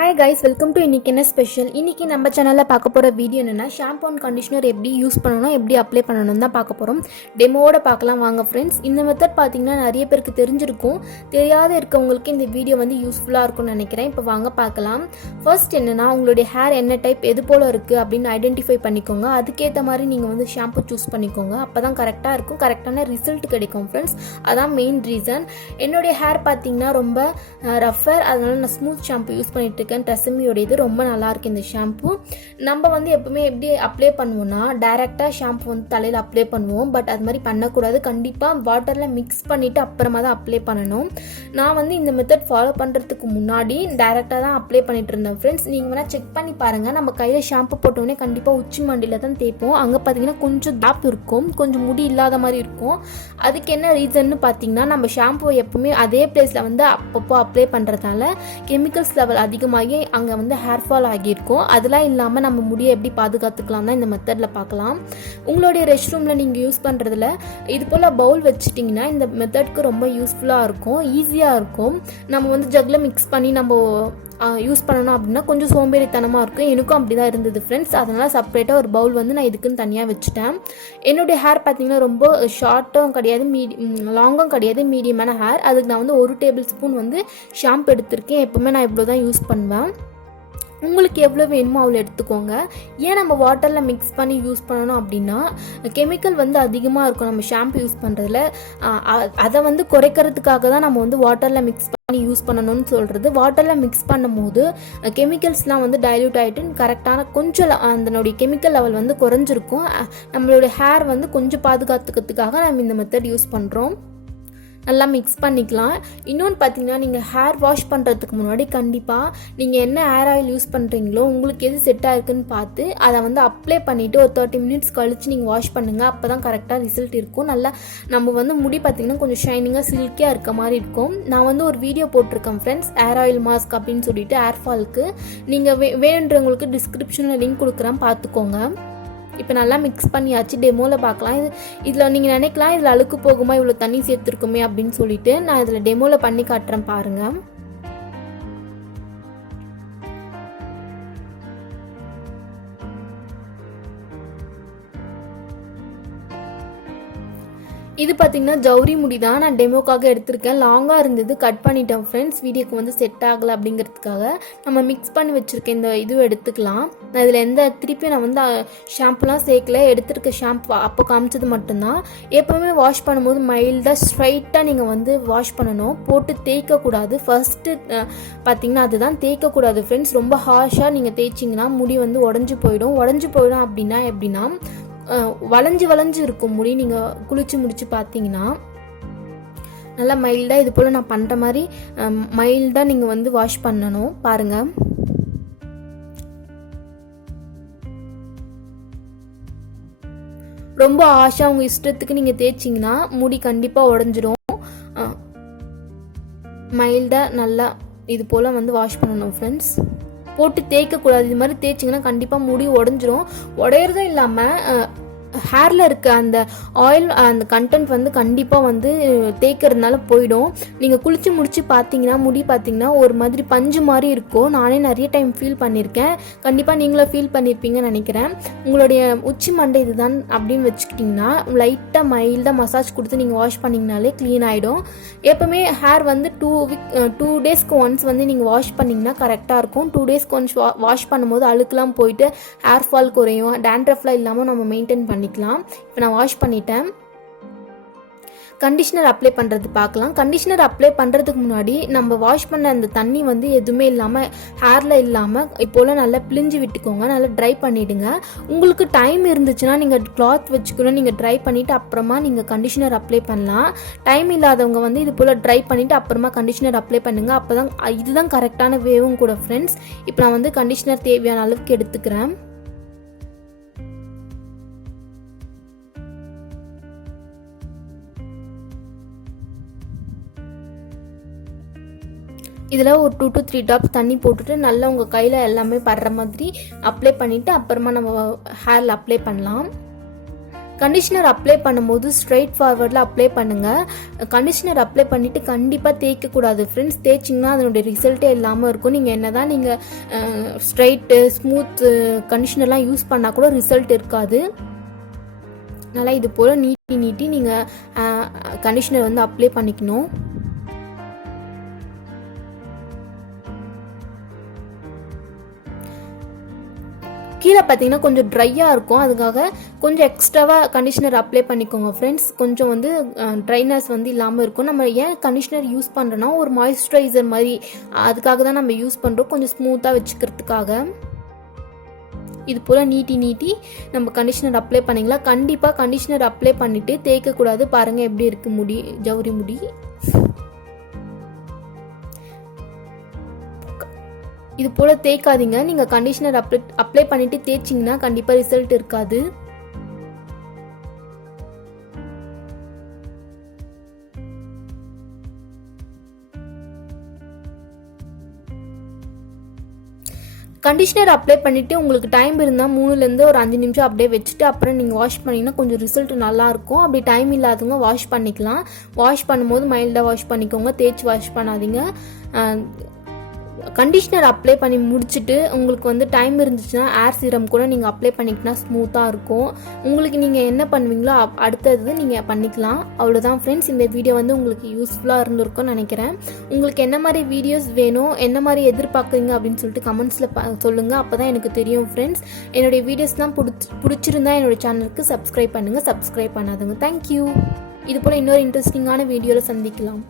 Hi guys, welcome to இன்னைக்கு என்ன special. இன்னைக்கு நம்ம சேனல்ல பார்க்க போற வீடியோ என்னன்னா ஷாம்பு அண்ட் கண்டிஷனர் எப்படி யூஸ் பண்ணனும், எப்படி அப்ளை பண்ணனும் தான் பார்க்க போறோம். டெமோவோட பார்க்கலாம் வாங்க फ्रेंड्स. இந்த மெத்தட் பாத்தீங்கன்னா நிறைய பேருக்கு தெரிஞ்சிருக்கும். தெரியாத இருக்கவங்களுக்கு இந்த வீடியோ வந்து யூஸ்ஃபுல்லா இருக்கும்னு நினைக்கிறேன். இப்போ வாங்க பார்க்கலாம். ஃபர்ஸ்ட் என்னன்னா உங்களுடைய ஹேர் என்ன டைப் எது போல இருக்கு அப்படினு ஐடென்டிஃபை பண்ணிக்கோங்க. அதுக்கு ஏத்த மாதிரி நீங்க வந்து ஷாம்பு சூஸ் பண்ணிக்கோங்க. அப்பதான் கரெக்ட்டா இருக்கும். கரெக்ட்டான ரிசல்ட் கிடைக்கும் फ्रेंड्स. அதான் மெயின் ரீசன். என்னோட ஹேர் பாத்தீங்கன்னா ரொம்ப ரஃபர், அதனால நான் ஸ்மூத் ஷாம்பு யூஸ் பண்ணிட்டு ட்ரெஸ்மியோட இது ரொம்ப நல்லா இருக்கு. இந்த ஷாம்பு நம்ம வந்து எப்பவுமே எப்படி அப்ளை பண்ணுவோம்னா டைரக்டா ஷாம்பு வந்து தலையில அப்ளை பண்ணுவோம். பட் அது மாதிரி பண்ணக்கூடாது. கண்டிப்பா வாட்டர்ல மிக்ஸ் பண்ணிட்டு அப்புறமா தான் அப்ளை பண்ணணும். நான் வந்து இந்த மெத்தட் ஃபாலோ பண்றதுக்கு முன்னாடி டைரக்டா தான் அப்ளை பண்ணிட்டு இருந்தேன் ஃப்ரெண்ட்ஸ். நீங்க வேணா செக் பண்ணி பாருங்க. நம்ம கையில ஷாம்பு போட்டோடனே கண்டிப்பா உச்சி மண்டியில தான் தேய்ப்போம். அங்க பாத்தீங்கன்னா கொஞ்சம் கேப் இருக்கும், கொஞ்சம் முடி இல்லாத மாதிரி இருக்கும். அதுக்கு என்ன ரீசன்னு பாத்தீங்கன்னா நம்ம ஷாம்பு எப்பவுமே அதே பிளேஸ்ல வந்து அப்பப்போ அப்ளை பண்றதால கெமிக்கல்ஸ் லெவல் அதிகமாகி அங்கே வந்து ஹேர் ஃபால் ஆகியிருக்கும். அதெல்லாம் இல்லாமல் நம்ம முடியை எப்படி பாதுகாத்துக்கலாம் தான் இந்த மெத்தடில் பார்க்கலாம். உங்களுடைய ரெஸ்ட் ரூமில் நீங்கள் யூஸ் பண்ணுறதுல இது போல் பவுல் வச்சுட்டிங்கன்னா இந்த மெத்தட்க்கு ரொம்ப யூஸ்ஃபுல்லாக இருக்கும், ஈஸியாக இருக்கும். நம்ம வந்து ஜக்கில் மிக்ஸ் பண்ணி நம்ம யூஸ் பண்ணணும் அப்படின்னா கொஞ்சம் சோம்பேறித்தனமாக இருக்கும். எனக்கும் அப்படி தான் இருந்தது ஃப்ரெண்ட்ஸ். அதனால் செப்பரேட்டாக ஒரு பவுல் வந்து நான் இதுக்குன்னு தனியாக வச்சுட்டேன். என்னுடைய ஹேர் பார்த்தீங்கன்னா ரொம்ப ஷார்ட்டும் கிடையாது, லாங்கும் கிடையாது, மீடியமான ஹேர். அதுக்கு நான் வந்து 1 டேபிள் ஸ்பூன் வந்து ஷாம்பு எடுத்திருக்கேன். எப்போவுமே நான் இவ்வளோ தான் யூஸ் பண்ணுவேன். உங்களுக்கு எவ்வளோ வேணுமோ அவ்வளோ எடுத்துக்கோங்க. ஏன் நம்ம வாட்டரில் மிக்ஸ் பண்ணி யூஸ் பண்ணணும் அப்படின்னா கெமிக்கல் வந்து அதிகமாக இருக்கும் நம்ம ஷாம்பு யூஸ் பண்ணுறதுல. அதை வந்து குறைக்கிறதுக்காக தான் நம்ம வந்து வாட்டரில் மிக்ஸ் பண்ணி யூஸ் பண்ணணும்னு சொல்கிறது. வாட்டரில் மிக்ஸ் பண்ணும்போது கெமிக்கல்ஸ்லாம் வந்து டைல்யூட் ஆகிட்டு கரெக்டான கொஞ்சம் அதனுடைய கெமிக்கல் லெவல் வந்து குறைஞ்சிருக்கும். நம்மளுடைய ஹேர் வந்து கொஞ்சம் பாதுகாத்துக்கிறதுக்காக நம்ம இந்த மெத்தட் யூஸ் பண்ணுறோம். நல்லா மிக்ஸ் பண்ணிக்கலாம். இன்னொன்று பார்த்தீங்கன்னா நீங்கள் ஹேர் வாஷ் பண்ணுறதுக்கு முன்னாடி கண்டிப்பாக நீங்கள் என்ன ஹேர் ஆயில் யூஸ் பண்ணுறீங்களோ உங்களுக்கு எது செட் ஆகிருக்குன்னு பார்த்து அதை வந்து அப்ளை பண்ணிவிட்டு ஒரு 30 மினிட்ஸ் கழித்து நீங்கள் வாஷ் பண்ணுங்கள். அப்போ தான் கரெக்டாக ரிசல்ட் இருக்கும். நல்லா நம்ம வந்து முடி பார்த்திங்கன்னா கொஞ்சம் ஷைனிங்காக சில்கியாக இருக்க மாதிரி இருக்கும். நான் வந்து ஒரு வீடியோ போட்டிருக்கேன் ஃப்ரெண்ட்ஸ், ஹேர் ஆயில் மாஸ்க் அப்படின்னு சொல்லிட்டு ஹேர் ஃபாலுக்கு. நீங்கள் வேணுன்றவங்களுக்கு டிஸ்கிரிப்ஷனில் லிங்க் கொடுக்குறேன், பார்த்துக்கோங்க. இப்போ நல்லா மிக்ஸ் பண்ணியாச்சு. டெமோவில் பார்க்கலாம். இதில் நீங்கள் நினைக்கலாம் இதில் அழுக்கு போகுமா, இவ்வளோ தண்ணி சேர்த்துருக்குமே அப்படின்னு சொல்லிட்டு. நான் இதில் டெமோவில் பண்ணி காட்டுறேன் பாருங்கள். இது பார்த்தீங்கன்னா ஜவுரி முடி தான். நான் டெமோக்காக எடுத்திருக்கேன். லாங்காக இருந்தது, கட் பண்ணிட்டேன் ஃப்ரெண்ட்ஸ். வீடியோக்கு வந்து செட் ஆகலை அப்படிங்கிறதுக்காக. நம்ம மிக்ஸ் பண்ணி வச்சுருக்கேன் இந்த இதுவும் எடுத்துக்கலாம். நான் இதில் எந்த திருப்பியும் நான் வந்து ஷாம்புலாம் சேர்க்கல. எடுத்துருக்க ஷாம்பு அப்போ காமிச்சது மட்டும்தான். எப்போவுமே வாஷ் பண்ணும்போது மைல்டாக ஸ்ட்ரைட்டாக நீங்கள் வந்து வாஷ் பண்ணணும். போட்டு தேய்க்கக்கூடாது. ஃபர்ஸ்ட்டு பார்த்தீங்கன்னா அதுதான் தேய்க்கக்கூடாது ஃப்ரெண்ட்ஸ். ரொம்ப ஹார்ஷாக நீங்கள் தேய்ச்சிங்கன்னா முடி வந்து உடஞ்சி போயிடும். அப்படின்னா எப்படின்னா வளைஞ்சு இருக்கும் முடி. நீங்கள் குளிச்சு முடிச்சு பார்த்தீங்கன்னா நல்லா மைல்டாக இது போல் நான் பண்ணுற மாதிரி மைல்டாக நீங்கள் வந்து வாஷ் பண்ணணும் பாருங்கள். ரொம்ப ஆஷா உங்கள் இஷ்டத்துக்கு நீங்கள் தேய்ச்சிங்கன்னா முடி கண்டிப்பாக உடஞ்சிரும். மைல்டாக நல்லா இது போல் வந்து வாஷ் பண்ணணும் ஃப்ரெண்ட்ஸ். போட்டு தேய்க்கக்கூடாது. இது மாதிரி தேய்ச்சிங்கன்னா கண்டிப்பாக முடி உடஞ்சிரும். உடையிறதும் இல்லாமல் ஹேரில் இருக்க அந்த ஆயில் அந்த கண்டென்ட் வந்து கண்டிப்பாக வந்து தேய்க்கிறதுனால போயிடும். நீங்கள் குளிச்சு முடிச்சு பார்த்தீங்கன்னா முடி பார்த்தீங்கன்னா ஒரு மாதிரி பஞ்சு மாதிரி இருக்கும். நானே நிறைய டைம் ஃபீல் பண்ணியிருக்கேன். கண்டிப்பாக நீங்களும் ஃபீல் பண்ணியிருப்பீங்கன்னு நினைக்கிறேன். உங்களுடைய உச்சி மண்டை இதுதான் அப்படின்னு வச்சுக்கிட்டிங்கன்னா லைட்டாக மைல்டாக மசாஜ் கொடுத்து நீங்கள் வாஷ் பண்ணிங்கனாலே க்ளீன் ஆகிடும். எப்போவுமே ஹேர் வந்து 2 டேஸ்க்கு ஒன்ஸ் வந்து நீங்கள் வாஷ் பண்ணிங்கன்னா கரெக்டாக இருக்கும். 2 டேஸ்க்கு ஒன்ஸ் வாஷ் பண்ணும்போது அழுக்கெலாம் போயிட்டு ஹேர் ஃபால் குறையும். டேண்ட்ரஃப்லாம் இல்லாமல் நம்ம மெயின்டைன் பண்ணிக்கலாம். இப்போ நான் வாஷ் பண்ணிட்டேன். கண்டிஷனர் அப்ளை பண்ணுறது பார்க்கலாம். கண்டிஷனர் அப்ளை பண்ணுறதுக்கு முன்னாடி நம்ம வாஷ் பண்ண அந்த தண்ணி வந்து எதுவுமே இல்லாமல் ஹேரில் இல்லாமல் இப்போல நல்லா பிழிஞ்சு விட்டுக்கோங்க. நல்லா ட்ரை பண்ணிவிடுங்க. உங்களுக்கு டைம் இருந்துச்சுன்னா நீங்கள் கிளாத் வச்சுக்கணும். நீங்கள் ட்ரை பண்ணிவிட்டு அப்புறமா நீங்கள் கண்டிஷனர் அப்ளை பண்ணலாம். டைம் இல்லாதவங்க வந்து இது போல் ட்ரை பண்ணிவிட்டு அப்புறமா கண்டிஷனர் அப்ளை பண்ணுங்கள். அப்போ தான் இதுதான் கரெக்டான வேவும் கூட ஃப்ரெண்ட்ஸ். இப்போ நான் வந்து கண்டிஷனர் தேவையான அளவுக்கு எடுத்துக்கிறேன். இதில் ஒரு 2 to 3 டாப்ஸ் தண்ணி போட்டுட்டு நல்லா உங்கள் கையில் எல்லாமே படுற மாதிரி அப்ளை பண்ணிவிட்டு அப்புறமா நம்ம ஹேரில் அப்ளை பண்ணலாம். கண்டிஷ்னர் அப்ளை பண்ணும்போது ஸ்ட்ரைட் ஃபார்வர்டில் அப்ளை பண்ணுங்கள். கண்டிஷ்னர் அப்ளை பண்ணிவிட்டு கண்டிப்பாக தேய்க்கக்கூடாது ஃப்ரெண்ட்ஸ். தேய்ச்சிங்கன்னா அதனுடைய ரிசல்ட்டே இல்லாமல் இருக்கும். நீங்கள் என்ன தான் நீங்கள் ஸ்ட்ரைட்டு ஸ்மூத் கண்டிஷ்னர்லாம் யூஸ் பண்ணால் கூட ரிசல்ட் இருக்காது. நல்லா இது போல் நீட்டி நீங்கள் கண்டிஷ்னர் வந்து அப்ளை பண்ணிக்கணும். கீழே பார்த்தீங்கன்னா கொஞ்சம் ட்ரையாக இருக்கும். அதுக்காக கொஞ்சம் எக்ஸ்ட்ராவாக கண்டிஷ்னர் அப்ளை பண்ணிக்கோங்க ஃப்ரெண்ட்ஸ். கொஞ்சம் வந்து ட்ரைனஸ் வந்து இல்லாமல் இருக்கும். நம்ம ஏன் கண்டிஷ்னர் யூஸ் பண்ணுறோன்னா ஒரு மாய்ஸ்சரைசர் மாதிரி, அதுக்காக தான் நம்ம யூஸ் பண்ணுறோம், கொஞ்சம் ஸ்மூத்தாக வச்சுக்கிறதுக்காக. இது போல் நீட்டி நம்ம கண்டிஷ்னர் அப்ளை பண்ணிக்கலாம். கண்டிப்பாக கண்டிஷ்னர் அப்ளை பண்ணிவிட்டு தேய்க்கக்கூடாது. பாருங்கள் எப்படி இருக்குது முடி, ஜவுரி முடி. இது போல் தேய்க்காதீங்க. நீங்கள் கண்டிஷ்னர் அப்ளை பண்ணிவிட்டு தேய்ச்சிங்கன்னா கண்டிப்பாக ரிசல்ட் இருக்காது. கண்டிஷ்னர் அப்ளை பண்ணிவிட்டு உங்களுக்கு டைம் இருந்தால் 3லேருந்து ஒரு 5 நிமிஷம் அப்படியே வச்சுட்டு அப்புறம் நீங்கள் வாஷ் பண்ணிங்கன்னா கொஞ்சம் ரிசல்ட் நல்லாயிருக்கும். அப்படி டைம் இல்லாதவங்க வாஷ் பண்ணிக்கலாம். வாஷ் பண்ணும்போது மைல்டாக வாஷ் பண்ணிக்கோங்க, தேய்ச்சி வாஷ் பண்ணாதீங்க. கண்டிஷ்னர் அப்ளை பண்ணி முடிச்சுட்டு உங்களுக்கு வந்து டைம் இருந்துச்சுன்னா ஏர் சீரம் கூட நீங்கள் அப்ளை பண்ணிக்கிட்டா ஸ்மூத்தாக இருக்கும். உங்களுக்கு நீங்கள் என்ன பண்ணுவீங்களோ அடுத்தது நீங்கள் பண்ணிக்கலாம். அவ்வளோதான் ஃப்ரெண்ட்ஸ். இந்த வீடியோ வந்து உங்களுக்கு யூஸ்ஃபுல்லாக இருந்திருக்கும்னு நினைக்கிறேன். உங்களுக்கு என்ன மாதிரி வீடியோஸ் வேணும், என்ன மாதிரி எதிர்பார்க்குறீங்க அப்படின்னு சொல்லிட்டு கமெண்ட்ஸில் சொல்லுங்கள். அப்போ தான் எனக்கு தெரியும் ஃப்ரெண்ட்ஸ். என்னுடைய வீடியோஸ்லாம் பிடிச்சிருந்தா என்னோடய சேனலுக்கு சப்ஸ்கிரைப் பண்ணுங்கள். சப்ஸ்கிரைப் பண்ணாதுங்க. தேங்க்யூ. இது போல் இன்னொரு இன்ட்ரெஸ்டிங்கான வீடியோவில் சந்திக்கலாம்.